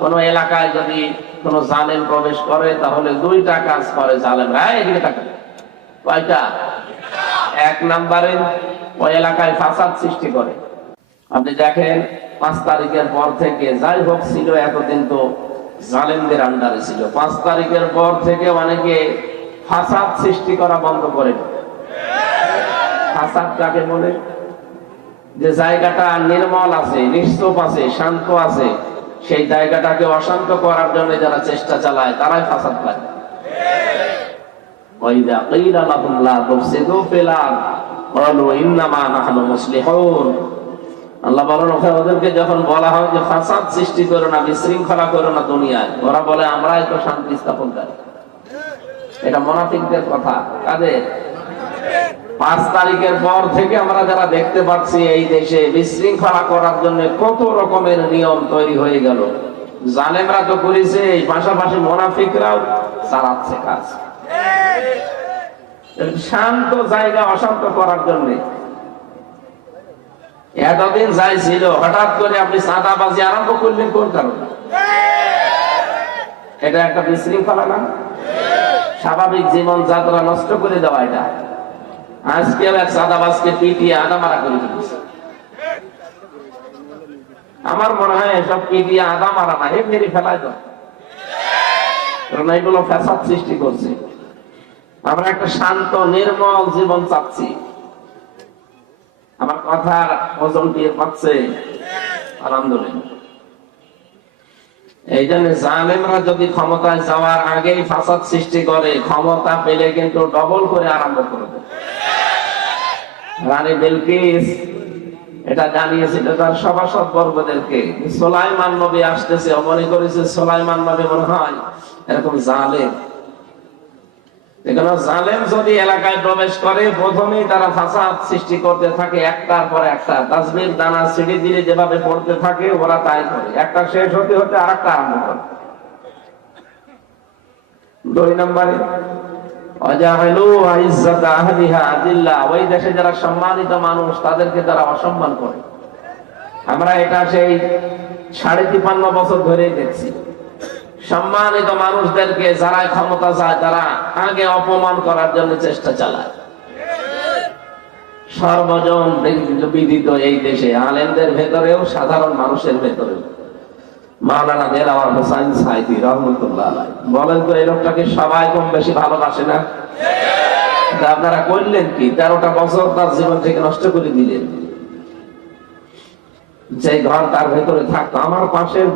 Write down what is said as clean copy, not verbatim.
কোন এলাকায় যদি কোন জালেম প্রবেশ করে তাহলে দুইটা কাজ করে জালেমরা। এদিকে তাকান, কয়টা? এক নম্বরে ওই এলাকায় ফাসাদ সৃষ্টি করে। আপনি দেখেন 5 তারিখের পর থেকে, যাই হোক ছিল এতদিন তো জালেমদের আন্ডারে ছিল, 5 তারিখের পর থেকে অনেকে ফাসাদ সৃষ্টি করা বন্ধ করে। ফাসাদ কাকে বলে? যে জায়গাটা নির্মল আছে, নিশ্চুপ আছে, শান্ত আছে, সেই জায়গাটাকে অশান্ত করার জন্য যারা চেষ্টা চালায় তারাই ফাসাদ করে। ওয়াইদা কিলা লাহুম লা তুফসিদু ফিল আরদ ক্বালু ইন্নামা নাহনু মুসলিহুন। আল্লাহ বলেন ওদেরকে যখন বলা হয় যে ফাসাদ সৃষ্টি করো না, বিশৃঙ্খলা করো না দুনিয়ায়, ওরা বলে আমরাই তো শান্তি স্থাপনকারী। এটা মুনাফিকদের কথা। কাদের? 5 তারিখের পর থেকে আমরা যারা দেখতে পাচ্ছি এই দেশে বিশৃঙ্খলা করার জন্য কত রকমের নিয়ম তৈরি হয়ে গেল। জালেমরা তো করেছে, এই পাশাপাশি মুনাফিকরাও চালাচ্ছে কাজ। শান্ত জায়গা অশান্ত করার জন্য এতদিন যাই ছিল, হঠাৎ করে আপনি চাঁদাবাজি আরম্ভ করলেন কোন কারণে? এটা একটা বিশৃঙ্খলা না? স্বাভাবিক জীবন যাত্রা নষ্ট করে দেওয়া। এটা আজকে এক চাঁদাবাজকে পিটিয়ে আদা মারা করে দিচ্ছে। আমার মনে হয় এসব পিটিয়ে আদা মারা না, এমনি ফেলায় তো, কারণ এগুলো ফ্যাসাদ সৃষ্টি করছে। আমরা একটা শান্ত নির্মল জীবন চাচ্ছি। আমার কথার ওজন দিয়ে পাচ্ছে? আলহামদুলিল্লাহ। এই জন্য জালেমরা যদি ক্ষমতায় যাওয়ার আগেই ফাসাদ সৃষ্টি করে, ক্ষমতা পেলে কিন্তু ডবল করে আরম্ভ করবে। রানী বিলকিস এটা জানিয়েছিল তার সভাসদ বর্গদেরকে, সুলাইমান নবী আসতেছে, মনে করেছে সুলাইমান নবী মনে হয় এরকম জালেম। এখানে জালেম যদি এলাকায় প্রবেশ করে, প্রথমেই তারা ফাসাদ সৃষ্টি করতে থাকে, একটার পর একটা। তাসবির দানা সিঁড়ি দিলে যেভাবে পড়তে থাকে ওরা তাই করে, একটা শেষ হতে হতে আর একটা আরম্ভ করে। 2 নম্বরে ওই দেশে যারা সম্মানিত মানুষ তাদেরকে তারা অসম্মান করে। আমরা এটা সেই 53.5 বছর ধরেই দেখছি। সম্মানিত মানুষদেরকে যারা ক্ষমতা চায় তারা আগে অপমান করার জন্য চেষ্টা চালায়। সর্বজন বিদিত এই দেশে, আলেমদের ভেতরেও সাধারণ মানুষের ভেতরেও। মাওলানা দেলাওয়ার হোসাইন সাইদি রহমতুল্লাহ আলাইহি বলেন তো, এই লোকটাকে সবাই কম বেশি ভালোবাসে না? আপনারা করলেন কি? 13টা বছর তার জীবন থেকে নষ্ট করে দিলেন। যে ঘর তার ভেতরে থাকতো, আমার পাশের